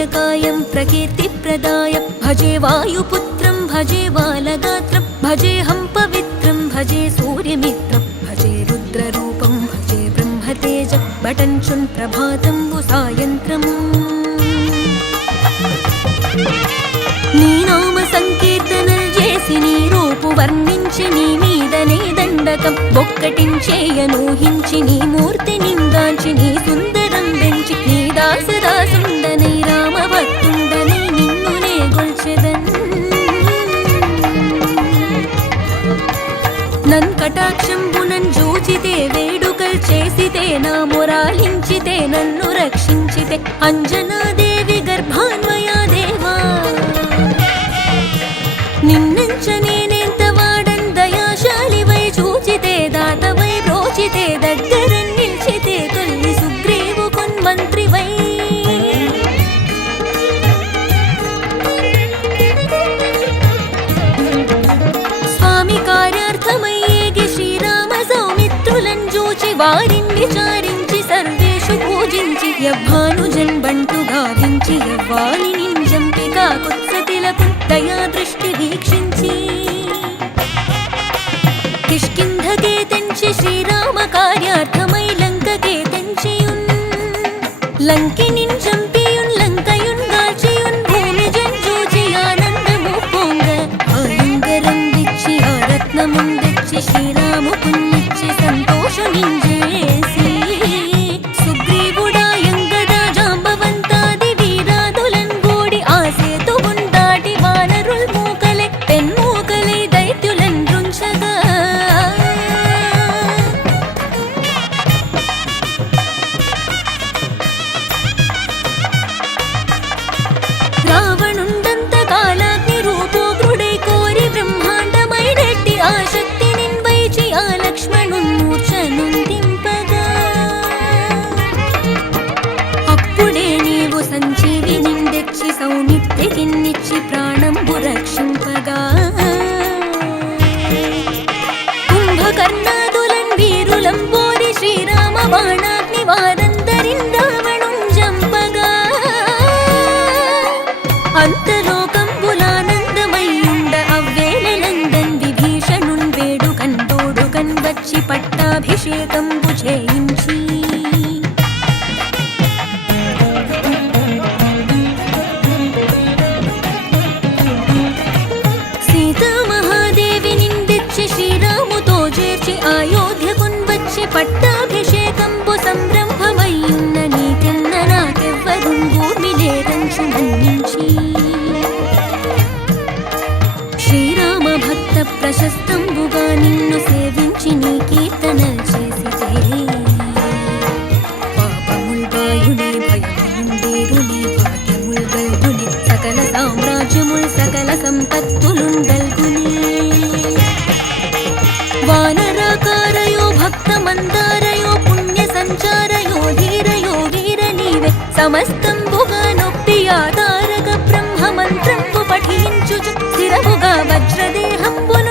काव्यकायं प्रकीर्तिप्रदाय भजे वायुपुत्रं भजे बालगात्रं भजेऽहं पवित्रं भजे सूर्यमित्रं भजे रुद्ररूपं भजे ब्रह्मतेज बटञ्चुन् प्रभातं सायन्त्रम् నీ నామ సంకీర్తనలు చేసి నీ రూపు వర్ణించి నీ మీదనే దండకం బొక్కటించేయనూహించి నీ మూర్తి నిందాంచి నీ సుందరం పెంచి నీ దాసదాసుండనై రామభక్తుండనై నిన్నునే గొల్చెదన్ నన్ కటాక్షంబునన్ జూచితే వేడుకల్ చేసితే నా మొరాలించితే నన్ను రక్షించితే అంజనాదేవి గర్భాన్వయా దేవా నిన్నెంచ నేనెంత వాడన్ దయాశాలివై చూచితే దాతవై బ్రోచితే దగ్గర నిల్చితే తొల్లి సుగ్రీవు కొన్మంత్రివై స్వామి కార్యార్థమయ్యేగి శ్రీరామ సౌమిత్రులను చూచి వారిని విచారించి సర్వేషు పూజించి యవ్వానుజన్ బంటు గావించి యవ్వాలి నింజంపికా కుత్సతిలకు దయా దృష్టి వీక్షించి కిష్కింధకే తెంచి శ్రీరామ కార్యార్థమై లంకకే తెంచియున్ లంకినిన్ చంపియున్ లంకయున్ గాల్చియున్ భూమి జంజూచి ఆనందము పొంగ ఆలింగరం విచ్చి ఆ రత్నమున్ తెచ్చి శ్రీరాము పుణ్యిచ్చి సంతోషమింజేసి సుగ్రీవుడాయంగదా జాంబవంతాది వీరాదులన్ గూడి ఆ సేతువున్ దాటి వానరుల్ మూకలే పెన్మూకలై దైత్యులన్ రుంచగా రావణుండంత కాలాగ్ని రూపోగ్రుడై కోరి బ్రహ్మాండమైనట్టి ఆ శక్తి నిన్వైచి ఆ లక్ష్మణున్ మూర్ఛనుందింపగా అప్పుడే నీవు సంజీవి నిందెచ్చి సౌమిత్రికిన్నిచ్చి ప్రాణంబు రక్షింపగా కుంభకర్ణాదులన్ వీరులం పోరి శ్రీరామ బాణాగ్ని వారందరిన్ రావణున్ జంపగా అంతలోకంబులానందమయ్యుండ అవ్వేళనందన్ విభీషణున్ వేడుకన్ తోడుకన్ వచ్చి పట్టాభిషేకంబు చేయించి సీతామహాదేవి నిందెచ్చి శ్రీరాముతో చేర్చి అయోధ్యకున్ వచ్చి పట్టాభిషేకంబు సంరంభమయ్యున్న నీకెన్న నాకెవ్వరున్ భూమి లేరంచు మన్నించి శ్రీరామ భక్త ప్రశస్తంబుగా నిన్ను సేవించి నీ కీర్తనల్ చేసితే పాపముల్ బాయునే భయములుండేరునే భాగ్యముల్ గల్గునే సకల సామ్రాజ్యముల్ సకల సంపత్తులుండల్గునే వానరాకారయో భక్త మందారయో పుణ్య సంచారయో ధీరయో వీర నీవే సమస్తంబుగా నొప్పి ఆధారక బ్రహ్మ మంత్రంబు పఠించుచు స్థిరముగా వజ్రదేహంబును